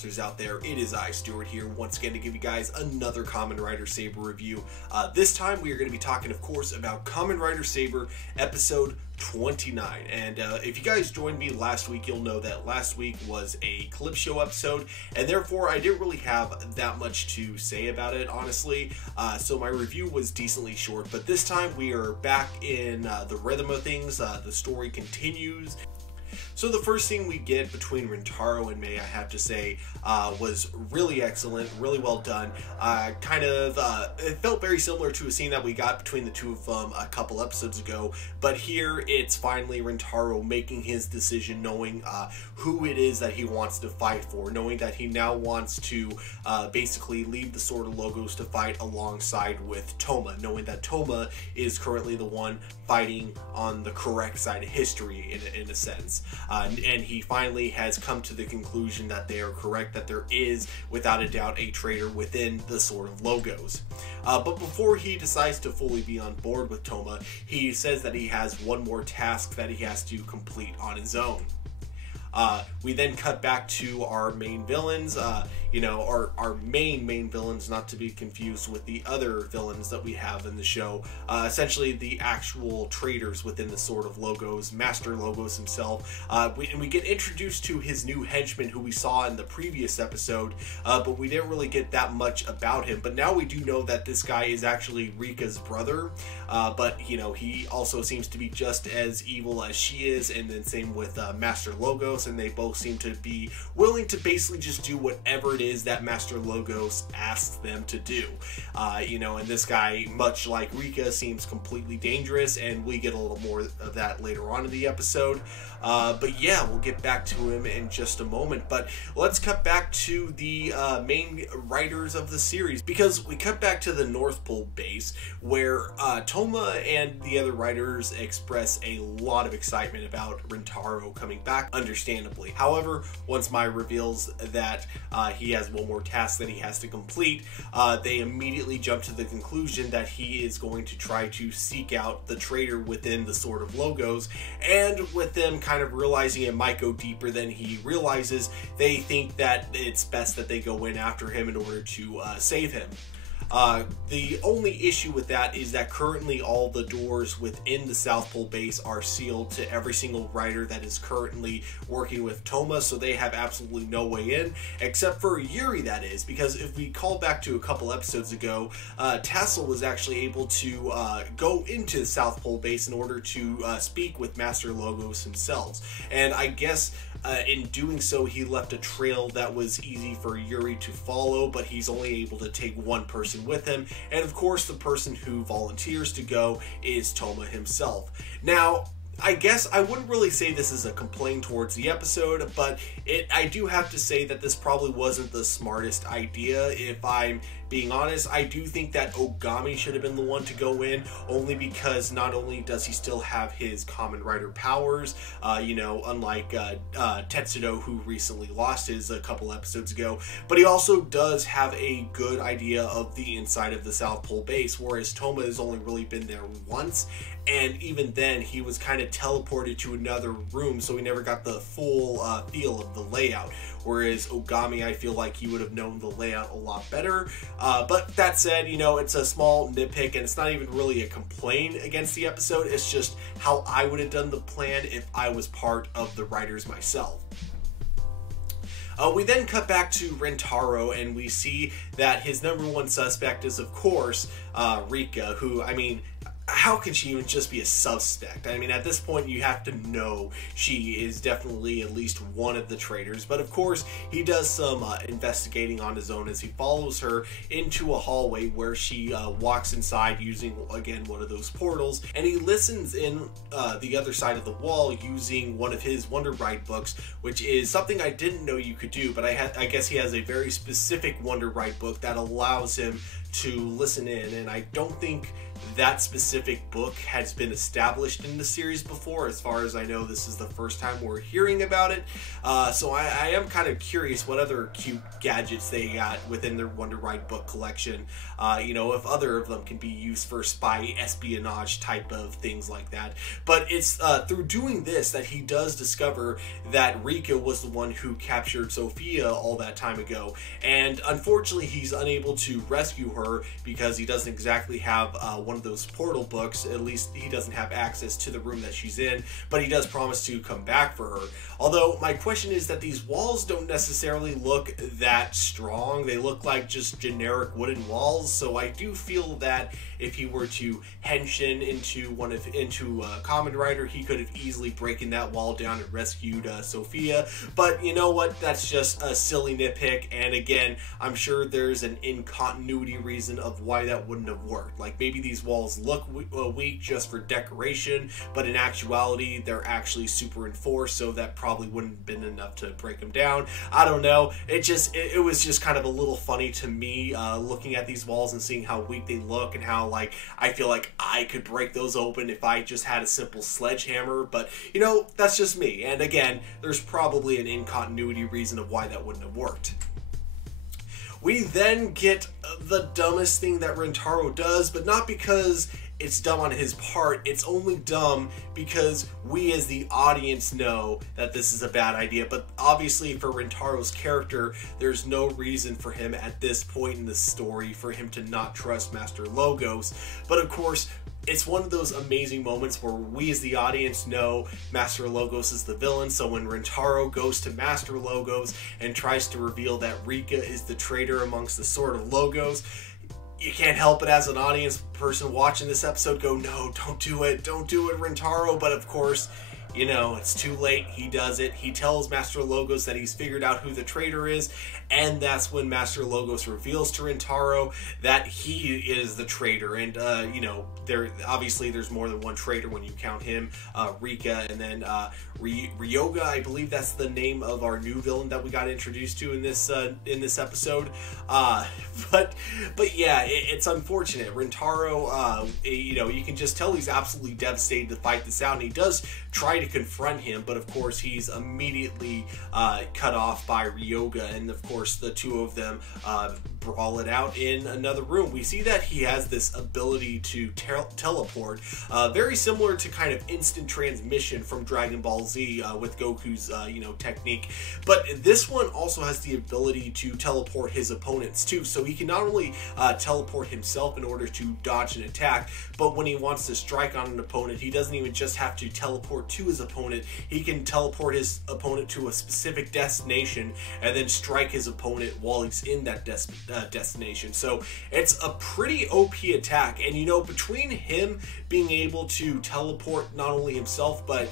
monsters out there. It is I, Stuart, here once again to give you guys another Kamen Rider Saber review. This time we are going to be talking, of course, about Kamen Rider Saber episode 29. And if you guys joined me last week, you'll know that last week was a clip show episode, and therefore I didn't really have that much to say about it, honestly. So my review was decently short, but this time we are back in the rhythm of things. The story continues. So the first thing we get between Rintaro and May, I have to say, was really excellent, really well done. It felt very similar to a scene that we got between the two of them a couple episodes ago, but here it's finally Rintaro making his decision, knowing who it is that he wants to fight for, knowing that he now wants to basically leave the Sword of Logos to fight alongside with Touma, knowing that Touma is currently the one fighting on the correct side of history in a sense. And he finally has come to the conclusion that they are correct, that there is, without a doubt, a traitor within the Sword of Logos. But before he decides to fully be on board with Touma, he says that he has one more task that he has to complete on his own. We then cut back to our main villains, our main villains, not to be confused with the other villains that we have in the show, essentially the actual traitors within the Sword of Logos, Master Logos himself, and we get introduced to his new henchman who we saw in the previous episode, but we didn't really get that much about him. But now we do know that this guy is actually Rika's brother, but he also seems to be just as evil as she is, and then same with Master Logos, and they both seem to be willing to basically just do whatever it is that Master Logos asks them to do. And this guy, much like Rika, seems completely dangerous, and we get a little more of that later on in the episode. But yeah, we'll get back to him in just a moment. But let's cut back to the main writers of the series, because we cut back to the North Pole base, where Touma and the other writers express a lot of excitement about Rintaro coming back, understandably. However, once Mai reveals that he has one more task that he has to complete, they immediately jump to the conclusion that he is going to try to seek out the traitor within the Sword of Logos, and with them kind of realizing it might go deeper than he realizes, they think that it's best that they go in after him in order to save him. The only issue with that is that currently all the doors within the South Pole base are sealed to every single writer that is currently working with Touma, so they have absolutely no way in, except for Yuri, that is, because if we call back to a couple episodes ago, Tassel was actually able to go into the South Pole base in order to speak with Master Logos himself, and I guess in doing so he left a trail that was easy for Yuri to follow, but he's only able to take one person with him, and of course the person who volunteers to go is Touma himself. Now, I guess I wouldn't really say this is a complaint towards the episode, but I do have to say that this probably wasn't the smartest idea. If I'm being honest, I do think that Ogami should have been the one to go in, only because not only does he still have his Kamen Rider powers, unlike Tetsudo, who recently lost his a couple episodes ago, but he also does have a good idea of the inside of the South Pole base, whereas Touma has only really been there once, and even then he was kind of teleported to another room, so he never got the full feel of the layout, whereas Ogami, I feel like he would have known the layout a lot better. But that said, it's a small nitpick, and it's not even really a complaint against the episode, it's just how I would have done the plan if I was part of the writers myself. We then cut back to Rintaro, and we see that his number one suspect is, of course, Rika, who, how can she even just be a suspect? At this point, you have to know she is definitely at least one of the traitors. But of course, he does some investigating on his own as he follows her into a hallway where she walks inside using, again, one of those portals. And he listens in the other side of the wall using one of his Wonder Ride books, which is something I didn't know you could do. But I guess he has a very specific Wonder Ride book that allows him to listen in, and I don't think that specific book has been established in the series before. As far as I know, this is the first time we're hearing about it. So I am kind of curious what other cute gadgets they got within their Wonder Ride book collection. You know, if other of them can be used for spy espionage type of things like that. But it's through doing this that he does discover that Rika was the one who captured Sophia all that time ago. And unfortunately, he's unable to rescue her because he doesn't exactly have one of those portal books. At least he doesn't have access to the room that she's in, but he does promise to come back for her. Although my question is that these walls don't necessarily look that strong. They look like just generic wooden walls, so I do feel that if he were to henshin into Kamen Rider, he could have easily broken that wall down and rescued Sophia. But you know what? That's just a silly nitpick, and again, I'm sure there's an in-continuity reason of why that wouldn't have worked. Like, maybe these walls look weak just for decoration, but in actuality, they're actually super enforced, so that probably wouldn't have been enough to break them down. I don't know. It was just kind of a little funny to me, looking at these walls and seeing how weak they look, and how, like, I feel like I could break those open if I just had a simple sledgehammer. But you know, that's just me, and again, there's probably an in-continuity reason of why that wouldn't have worked. We then get the dumbest thing that Rintaro does, but not because it's dumb on his part. It's only dumb because we as the audience know that this is a bad idea. But obviously for Rintaro's character, there's no reason for him at this point in the story for him to not trust Master Logos. But of course, it's one of those amazing moments where we as the audience know Master Logos is the villain. So when Rintaro goes to Master Logos and tries to reveal that Rika is the traitor amongst the Sword of Logos, you can't help it as an audience person watching this episode go, no, don't do it, Rintaro. But of course, you know, it's too late. He does it. He tells Master Logos that he's figured out who the traitor is, and that's when Master Logos reveals to Rintaro that he is the traitor. And you know, there's more than one traitor when you count him, Rika, and then Ryoga. I believe that's the name of our new villain that we got introduced to in this episode. But yeah, it's unfortunate. Rintaro, you know, you can just tell he's absolutely devastated to fight this out, and he does try to confront him, but of course he's immediately cut off by Ryoga, and of course the two of them brawl it out in another room. We see that he has this ability to teleport, very similar to kind of instant transmission from Dragon Ball Z with Goku's you know, technique, but this one also has the ability to teleport his opponents too. So he can not only teleport himself in order to dodge an attack, but when he wants to strike on an opponent, he doesn't even just have to teleport to his opponent. He can teleport his opponent to a specific destination and then strike his opponent while he's in that destination. So it's a pretty OP attack, and you know, between him being able to teleport not only himself but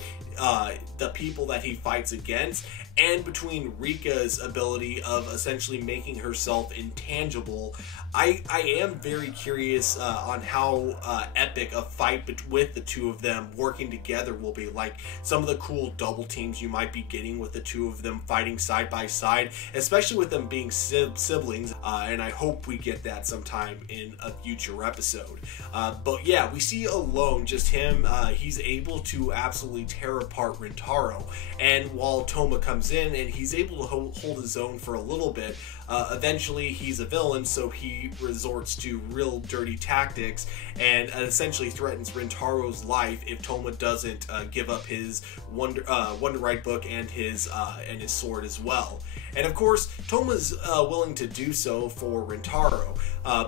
the people that he fights against, and between Rika's ability of essentially making herself intangible, I am very curious on how epic a fight with the two of them working together will be. Like some of the cool double teams you might be getting with the two of them fighting side by side, especially with them being siblings, and I hope we get that sometime in a future episode. But yeah, we see alone just him, he's able to absolutely tear apart Rintaro, and while Touma comes in and he's able to hold his own for a little bit, eventually he's a villain, so he resorts to real dirty tactics and essentially threatens Rintaro's life if Touma doesn't give up his Wonder Ride book and his sword as well. And of course, Touma's willing to do so for Rintaro,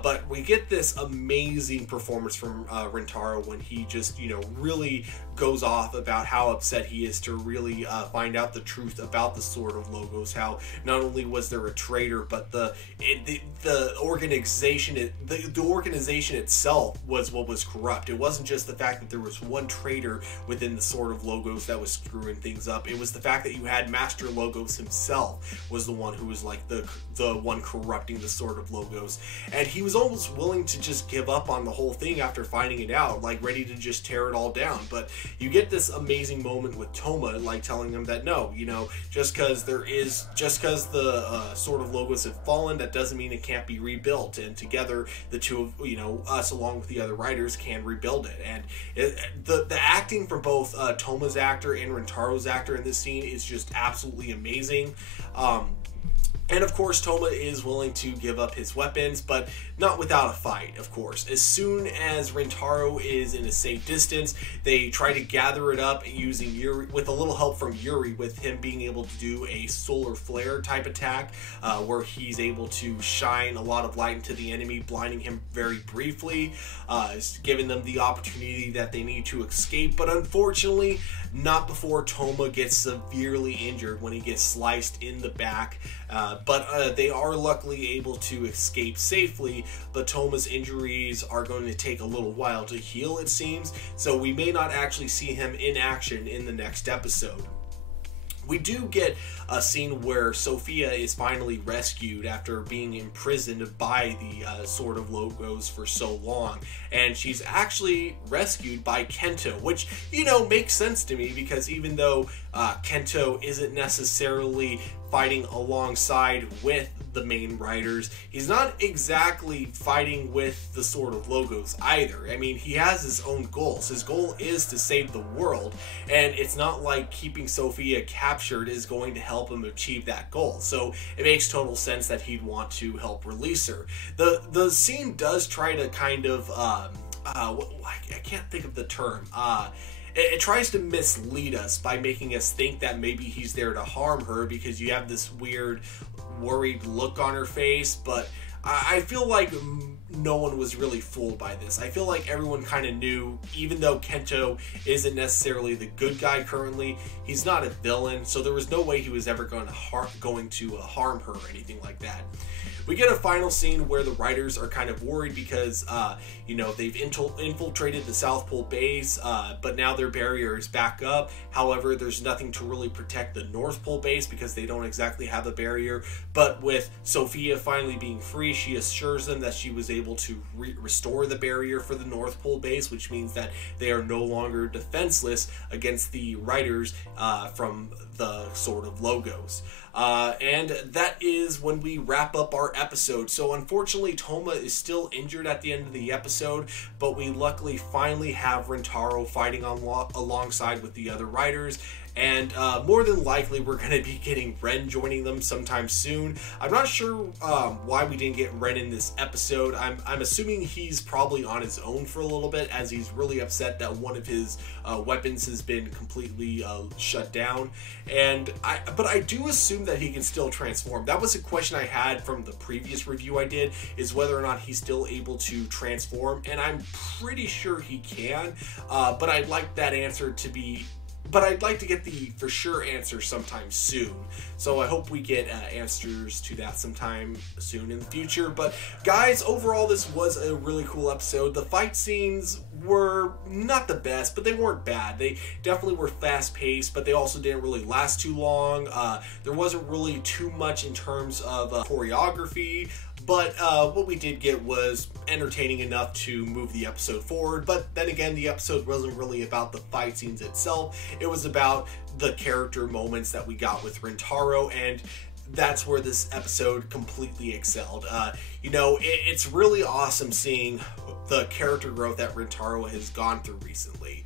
but we get this amazing performance from Rintaro when he just, you know, really goes off about how upset he is to really find out the truth about the Sword of Logos. How not only was there a traitor, but the organization itself was what was corrupt. It wasn't just the fact that there was one traitor within the Sword of Logos that was screwing things up. It was the fact that you had Master Logos himself was the one who was like the one corrupting the Sword of Logos, and he was almost willing to just give up on the whole thing after finding it out, like ready to just tear it all down. But you get this amazing moment with Touma, like telling him that no, you know, just because the Sword of Logos heroes have fallen, that doesn't mean it can't be rebuilt. And together, the two of, you know, us along with the other writers can rebuild it. And the acting from both Touma's actor and Rintaro's actor in this scene is just absolutely amazing. And of course, Touma is willing to give up his weapons, but not without a fight, of course. As soon as Rintaro is in a safe distance, they try to gather it up using Yuri, with a little help from Yuri, with him being able to do a solar flare type attack, where he's able to shine a lot of light into the enemy, blinding him very briefly, giving them the opportunity that they need to escape. But unfortunately, not before Touma gets severely injured when he gets sliced in the back. But they are luckily able to escape safely, but Touma's injuries are going to take a little while to heal, it seems, so we may not actually see him in action in the next episode. We do get a scene where Sophia is finally rescued after being imprisoned by the Sword of Logos for so long, and she's actually rescued by Kento, which, you know, makes sense to me, because even though Kento isn't necessarily fighting alongside with the main writers, he's not exactly fighting with the Sword of Logos either. I mean, he has his own goals. His goal is to save the world, and it's not like keeping Sophia captured is going to help him achieve that goal. So it makes total sense that he'd want to help release her. The scene does try to kind of I can't think of the term. It tries to mislead us by making us think that maybe he's there to harm her, because you have this weird, worried look on her face, but I feel like no one was really fooled by this. I feel like everyone kind of knew, even though Kento isn't necessarily the good guy currently, he's not a villain, so there was no way he was ever going to harm her or anything like that. We get a final scene where the writers are kind of worried because, you know, they've infiltrated the South Pole base, but now their barrier is back up. However, there's nothing to really protect the North Pole base because they don't exactly have a barrier. But with Sophia finally being free, she assures them that she was able to restore the barrier for the North Pole base, which means that they are no longer defenseless against the writers from the Sword of Logos. And that is when we wrap up our episode. So unfortunately, Touma is still injured at the end of the episode, but we luckily finally have Rintaro fighting alongside with the other writers. And more than likely, we're going to be getting Ren joining them sometime soon. I'm not sure why we didn't get Ren in this episode. I'm assuming he's probably on his own for a little bit, as he's really upset that one of his weapons has been completely shut down. But I do assume that he can still transform. That was a question I had from the previous review I did, is whether or not he's still able to transform, and I'm pretty sure he can. But I'd like that answer to be... But I'd like to get the for sure answer sometime soon. So I hope we get answers to that sometime soon in the future. But guys, overall, this was a really cool episode. The fight scenes were not the best, but they weren't bad. They definitely were fast paced, but they also didn't really last too long. There wasn't really too much in terms of choreography. But what we did get was entertaining enough to move the episode forward. But then again, the episode wasn't really about the fight scenes itself. It was about the character moments that we got with Rintaro, and that's where this episode completely excelled. You know, it's really awesome seeing the character growth that Rintaro has gone through recently.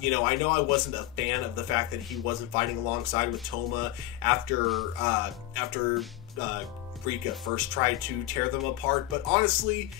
You know I wasn't a fan of the fact that he wasn't fighting alongside with Touma after Rika first tried to tear them apart, but honestly,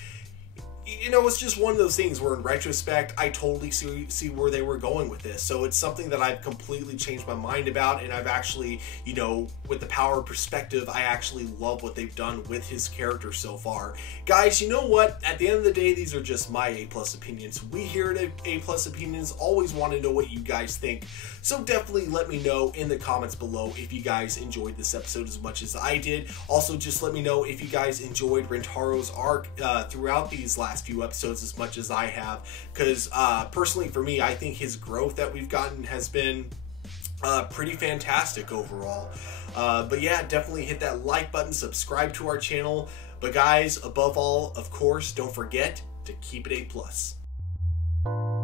you know, it's just one of those things where in retrospect, I totally see where they were going with this. So it's something that I've completely changed my mind about, and I've actually, you know, with the power of perspective, I actually love what they've done with his character so far. Guys, you know what? At the end of the day, these are just my A+ opinions. We here at A+ Opinions always want to know what you guys think. So definitely let me know in the comments below if you guys enjoyed this episode as much as I did. Also, just let me know if you guys enjoyed Rintaro's arc throughout these last few episodes as much as I have. Because personally for me, I think his growth that we've gotten has been pretty fantastic overall. But yeah, definitely hit that like button, subscribe to our channel. But guys, above all, of course, don't forget to keep it A+.